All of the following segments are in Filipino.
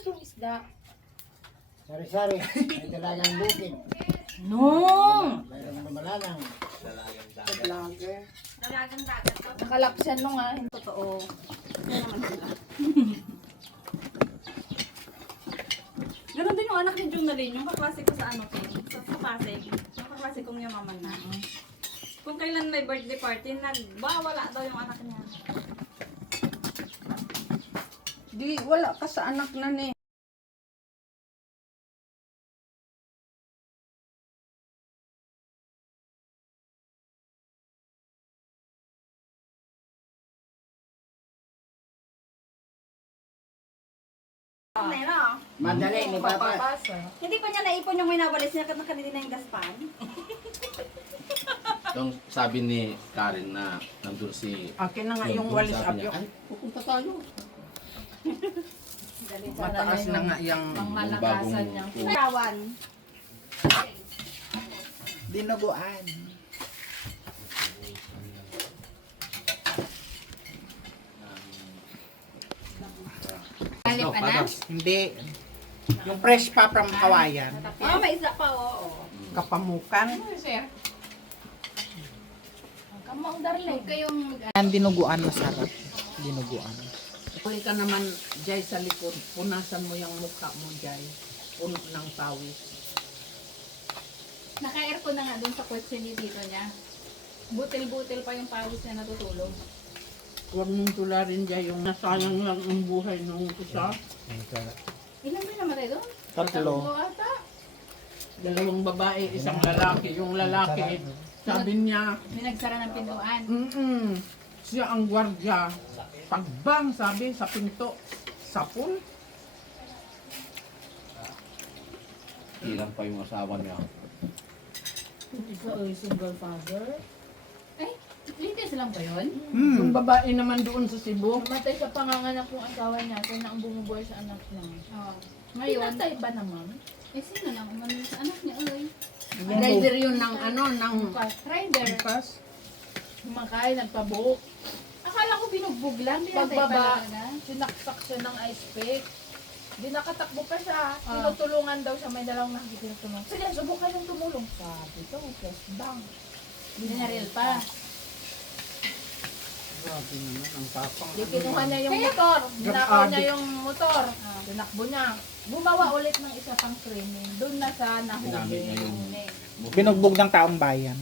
itong isda. Sari-sari. May dalagang bukid. No! Mayroong lumalalang. Dalagang dagat to. Nakalapsan nung hindi totoo. Yan naman sila. Ganon din yung anak ni Junalyn, yung kaklase ko sa ano, sa Pasig. Yung kaklase kong yumaman na. Kung kailan may birthday party, nagbawala daw yung anak niya. Di, wala ka sa anak na ni. Nela, Madali ni Papa. Papapasa. hindi pa niya naipon yung winawalis niya kasi kanina yung daspan. Yung sabi ni Karen na nandun si... Akin na nga yung Doon, walis sabi niya, abyo. "Ay, pupunta tayo." Mataas na nga yung Pangmalakasan niya. Kawan. dinuguan. Galing pa na? Hindi. Yung fresh pa from Kawayan. Oh, may isa pa, oo. Kapamukan. Sir. Kamang darling. Kayong Ang dinuguan masarap. Dinuguan. Pwede ka naman, Jai, sa likod. Punasan mo yung mukha mo, Jai. Puno ng pawis. naka-aircon na nga dun sa kotse ni tito niya. Butil-butil pa yung pawis niya natutulog. Huwag mong tularin, Jai, yung nasayang lang ang buhay nung isa. Ilan ba namatay doon? Tatlo. Ata. Dalawang babae, isang lalaki. Yung lalaki, sabi niya, May nagsara ng pintuan. siya ang gwardya. Pagbang, sabi, sa pinto. Sapul. Ilang pa yung asawa niya. Ikaw ay single father? Ay, litis lang ba yun? Yung babae naman doon sa Cebu. Namatay sa panganganak ng asawa niya, kaya na ang bumubuhay sa anak niya. Oh. Ngayon, pinatay ba naman? Eh, sino lang umano sa anak niya, oy? Rider yun ng ano, ng Rider, pas. kumakain, nagpabuhok. Akala ko binugbog lang. Pinatay Pagbaba, pala talaga. sinaksak siya ng ice pick. Di nakatakbo pa siya. Ah. Tinutulungan daw siya, may dalawang nakikita tumulong. Sige, subukan yung tumulong. Sabi ko, press bang. Binaril pa. Grabe naman, ang tapang. Di kinuha niya yung motor. Dinakaw niya Addict. yung motor. Tinakbo niya. Bumawa ulit ng isa pang training. Doon na siya Ginamit nahuli. niya yung... Binugbog ng taong bayan.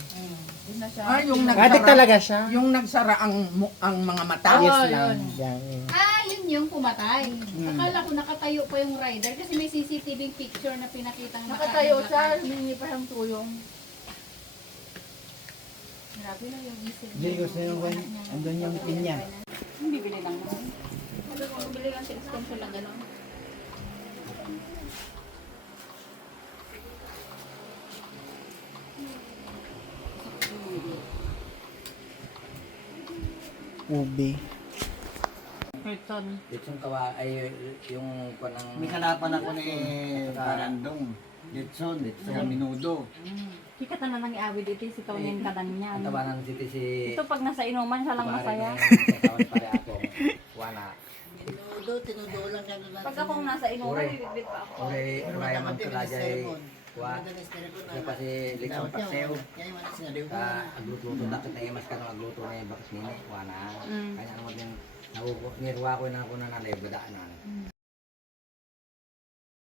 Doon na siya. Ah, yung Adik nagsara, talaga siya. yung nagsara ang mga mata. Oo, Yes yun. lang. Yan, eh. Ah, yun yung pumatay. Akala ko nakatayo pa yung rider kasi may CCTV picture na pinakitang Nakatayo siya, humingi pa siyang tulong. Grabe na yung isip. Diyos na yung andun yung pinya. Bibili lang naman. Sabi ko, bibili lang sa extension lang gano'n. Ubi. Ditsong kawa ay yung panang May hanapan ako ni Barandong. Ditson, sa Minudo. Hikat na nang iawi dito si Tony yung kadang niyan. ang tawanan city si Ito pag nasa inuman siya lang masaya. Kawan pare ako. Wana. Tinudo, tinudo lang yan. Pag akong nasa inuman, Ure. bibit pa ako. Ore raya man tulajay. Wa. Kaya pa si Likang Pakseo. Agluto da kita mas kan agluto na bakas nini. Wana. Kanya mo din nirwa ko na ako na nalay badaan na.